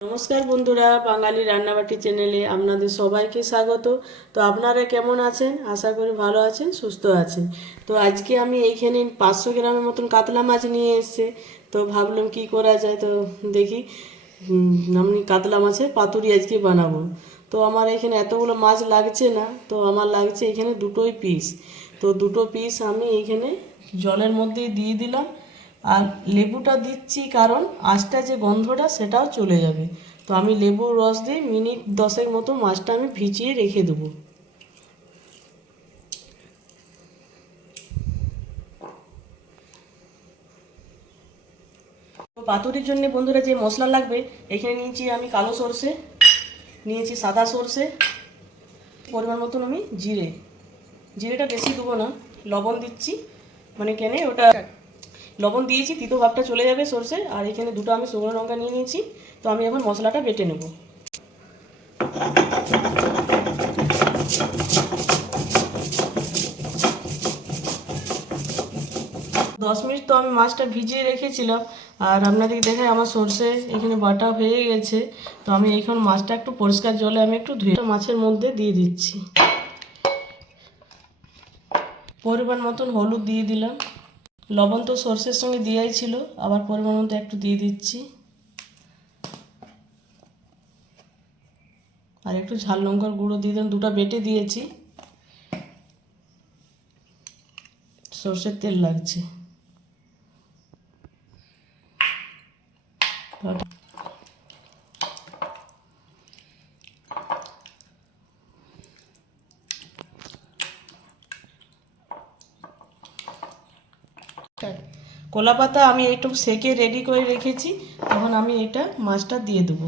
নমস্কার বন্ধুরা, বাঙালি রান্নাবাটি চ্যানেলে আপনাদের সবাইকে স্বাগত। তো আপনারা কেমন আছেন? আশা করি ভালো আছেন, সুস্থ আছেন। তো আজকে আমি এইখানে 500 গ্রামের মতন কাতলা মাছ নিয়ে এসেছি। তো ভাবলাম কি করা যায়, তো দেখি আমি কাতলা মাছের পাতুরি আজকে বানাবো। তো আমার এখানে এতগুলো মাছ লাগছে না, তো আমার লাগছে এখানে দুটোই পিস। তো দুটো পিস আমি এইখানে জলের মধ্যে দিয়ে দিলাম। আর লেবুটা দিচ্ছি কারণ আঁশটা যে গন্ধটা সেটাও চলে যাবে। তো আমি লেবুর রস দিয়ে মিনিট 10 মতো মাছটা আমি ভিজিয়ে রেখে দেবো। তো পাতুরির জন্য বন্ধুরা যে মশলা লাগবে, এখানে নিয়েছি আমি কালো সর্ষে, নিয়েছি সাদা সর্ষে, পরিমাণ মতন আমি জিরেটা বেশি দেবো না, লবণ দিচ্ছি, মানে কেনে ওটা লবণ দিয়েছি, তিতো ভাবটা চলে যাবে সর্ষে। আর এখানে দুটো আমি শুকনো লঙ্কা নিয়ে নিয়েছি। তো আমি এখন মশলাটা বেটে নেব। 10 মিনিট তো আমি মাছটা ভিজিয়ে রেখেছিলাম। আর আপনাদেরকে দেখায় আমার সর্ষে এখানে বাটা হয়ে গেছে। তো আমি এখন মাছটা একটু পরিষ্কার জলে আমি একটু ধুয়ে মাছের মধ্যে দিয়ে দিচ্ছি। পরিমাণ মতন হলুদ দিয়ে দিলাম, লবণ তো সর্ষের সঙ্গে দেওয়াই ছিল, আবার পরিমাণ মতো একটু দিয়ে দিচ্ছি। আর একটু ঝাল লঙ্কার গুঁড়ো দিয়ে দিলাম, দুটো বেটে দিয়েছি। সর্ষের তেল লাগছে। কলা পাতা আমি একটু সেকে রেডি করে রেখেছি। এখন আমি এটা মাছটা দিয়ে দেবো।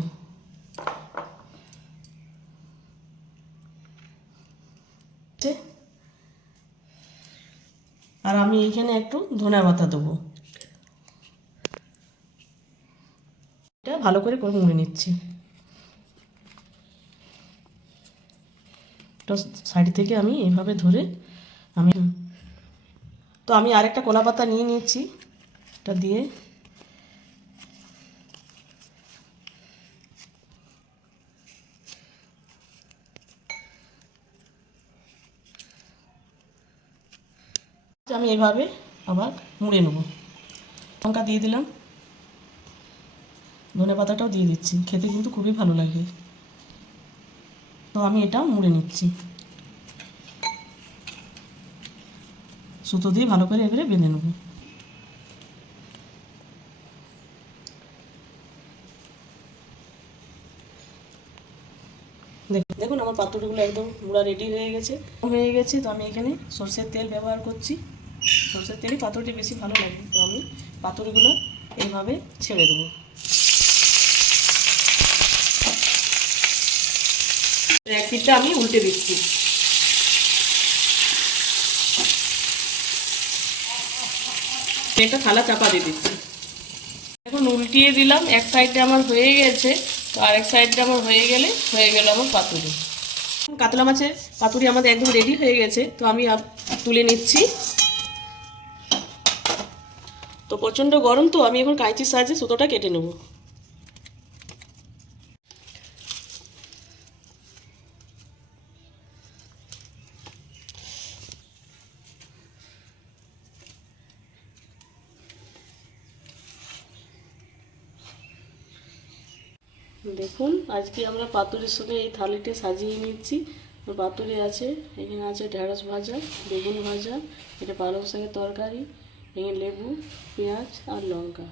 আর আমি এখানে একটু ধনে পাতা দেবো। এটা ভালো করে মুড়ে নিচ্ছি। সাইড থেকে আমি এইভাবে ধরে আমি তো আমি আরেকটা কলা পাতা নিয়ে নিচ্ছি, এটা দিয়ে আমি এইভাবে আবার মুড়ে নেব। লঙ্কা দিয়ে দিলাম, ধনে পাতাটাও দিয়ে দিচ্ছি, খেতে কিন্তু খুবই ভালো লাগে। তো আমি এটা মুড়ে নিচ্ছি, সুতো দিয়ে ভালো করে এবারে বেঁধে নেব। দেখুন আমার পাতুরিগুলো একদম মুড়া রেডি হয়ে গেছে। তো আমি এখানে সরষের তেল ব্যবহার করছি। সরষের তেলে পাতুরিটি বেশি ভালো লাগে। তো আমি পাতুরিগুলো এইভাবে ছেড়ে দেবো। এক পিঠটা আমি উল্টে দিচ্ছি। একটা থালা চাপা দিয়ে দিচ্ছি। এখন উল্টিয়ে দিলাম, এক সাইডটা আমার হয়ে গেছে। তো আরেক সাইডটা আমার হয়ে গেল আমার পাতুরি। কাতলা মাছের পাতুরি আমাদের একদম রেডি হয়ে গেছে। তো আমি তুলে নিচ্ছি। তো প্রচণ্ড গরম, তো আমি এখন কাঁচির সাহায্যে সুতোটা কেটে নেব। দেখুন আজকে আমরা পাতুরির সঙ্গে এই থালিটি সাজিয়ে নিচ্ছি। পাতুরি আছে, এখানে আছে ঢেঁড়স ভাজা, বেগুন ভাজা, এটা পালং শাকের তরকারি, এখানে লেবু, পেঁয়াজ আর লঙ্কা।